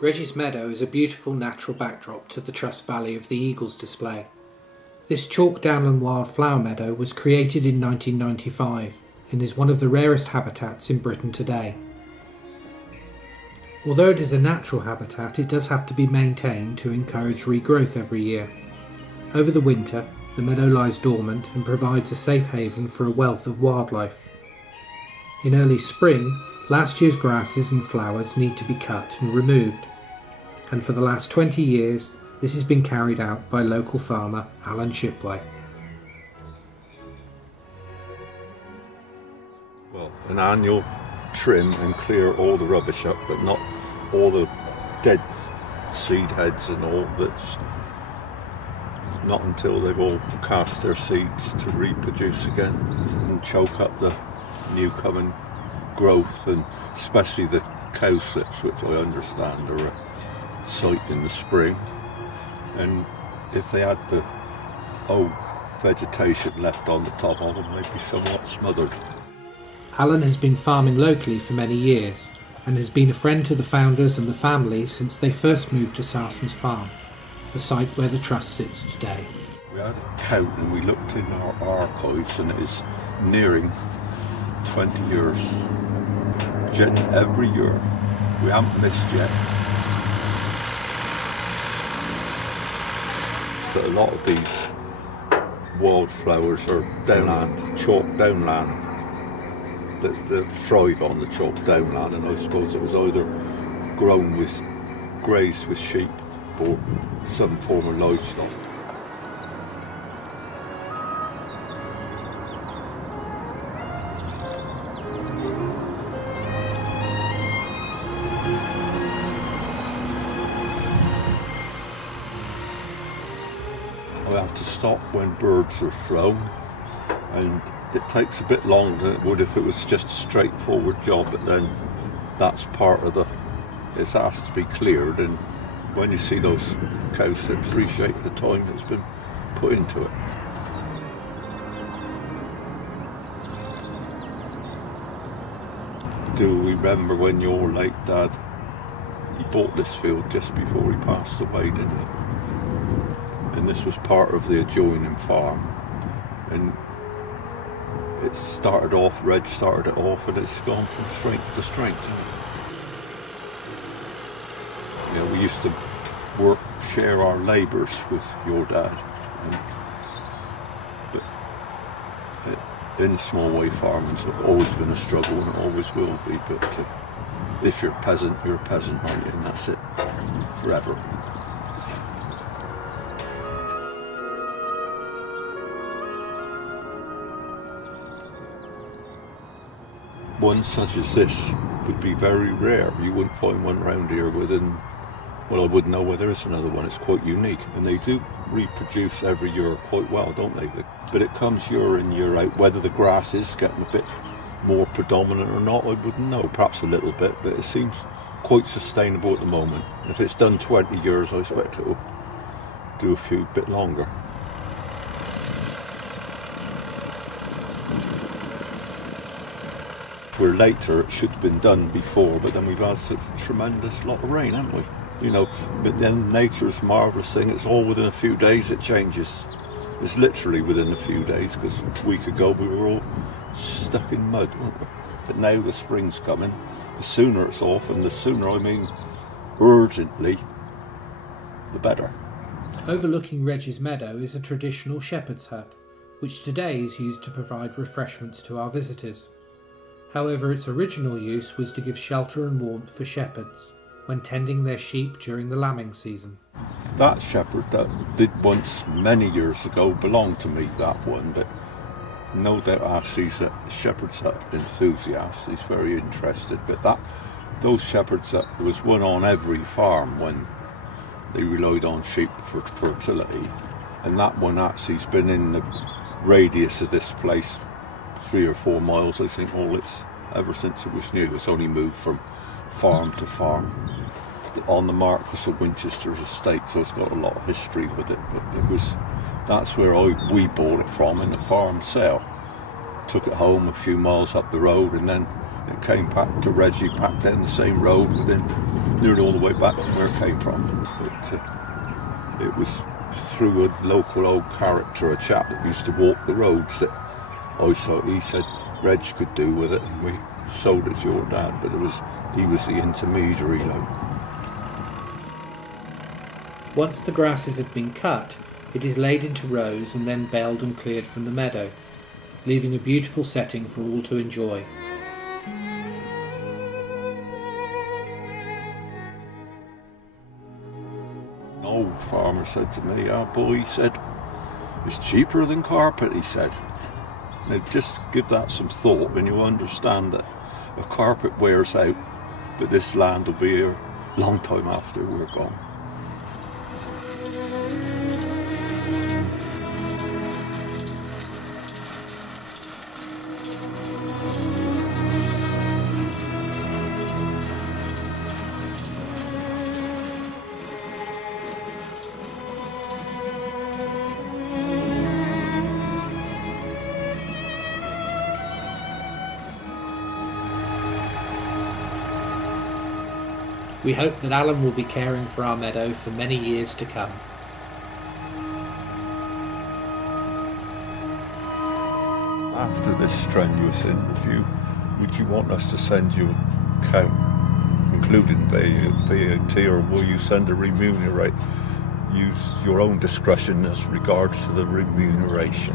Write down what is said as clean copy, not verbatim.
Reggie's Meadow is a beautiful natural backdrop to the Trust Valley of the Eagles display. This chalk downland wildflower meadow was created in 1995 and is one of the rarest habitats in Britain today. Although it is a natural habitat, it does have to be maintained to encourage regrowth every year. Over the winter, the meadow lies dormant and provides a safe haven for a wealth of wildlife. In early spring, last year's grasses and flowers need to be cut and removed, and for the last 20 years this has been carried out by local farmer Alan Shipway. Well, an annual trim and clear all the rubbish up, but not all the dead seed heads and all. That's not until they've all cast their seeds to reproduce again and choke up the new coming growth, and especially the cowslips, which I understand are a sight in the spring. And if they had the old vegetation left on the top of them, they'd be somewhat smothered. Alan has been farming locally for many years and has been a friend to the founders and the family since they first moved to Sarson's farm, the site where the trust sits today. We had a count and we looked in our archives, and it is nearing 20 years. Every year. We haven't missed yet. So a lot of these wildflowers are downland, chalk downland, that thrive on the chalk downland, and I suppose it was either grown with, grazed with sheep or some form of livestock. I have to stop when birds are flown, and it takes a bit longer than it would if it was just a straightforward job, but then that's part of it has to be cleared, and when you see those cowslips, appreciate the time that's been put into it. Do we remember when your late dad, he bought this field just before he passed away, didn't he? And this was part of the adjoining farm, and it started off, Reg started it off, and it's gone from strength to strength. You know, we used to share our labours with your dad, but in small way farming's always been a struggle, and it always will be, but if you're a peasant, you're a peasant, aren't you? And that's it, forever. One such as this would be very rare. You wouldn't find one around here within, well, I wouldn't know whether there is another one. It's quite unique, and they do reproduce every year quite well, don't they? But it comes year in, year out. Whether the grass is getting a bit more predominant or not, I wouldn't know. Perhaps a little bit, but it seems quite sustainable at the moment. If it's done 20 years, I expect it will do a few bit longer. We're later, it should have been done before, but then we've had such a tremendous lot of rain, haven't we? You know, but then nature's a marvellous thing. It's all within a few days it changes. It's literally within a few days, because a week ago we were all stuck in mud, weren't we? But now the spring's coming. The sooner it's off, and the sooner, I mean urgently, the better. Overlooking Reggie's Meadow is a traditional shepherd's hut, which today is used to provide refreshments to our visitors. However, its original use was to give shelter and warmth for shepherds when tending their sheep during the lambing season. That shepherd that did once, many years ago, belonged to me, that one, but no doubt Ashley's a shepherd's hut enthusiast. He's very interested, but those shepherd's hut, there was one on every farm when they relied on sheep for fertility, and that one actually's been in the radius of this place 3 or 4 miles, I think, ever since it was new. It's only moved from farm to farm on the Marquis of Winchester's estate, so it's got a lot of history with it. But that's where we bought it from in the farm sale. Took it home a few miles up the road, and then it came back to Reggie, back down the same road within nearly all the way back from where it came from. But it was through a local old character, a chap that used to walk the roads, that I saw. He said Reg could do with it, and we sold it to your dad, but he was the intermediary. Once the grasses have been cut, it is laid into rows and then baled and cleared from the meadow, leaving a beautiful setting for all to enjoy. An old farmer said to me, "Oh boy," he said, "it's cheaper than carpet," he said. Now just give that some thought and you'll understand that a carpet wears out, but this land will be here a long time after we're gone. We hope that Alan will be caring for our meadow for many years to come. After this strenuous interview, would you want us to send you a count, including VAT, or will you send a remunerate? Use your own discretion as regards to the remuneration.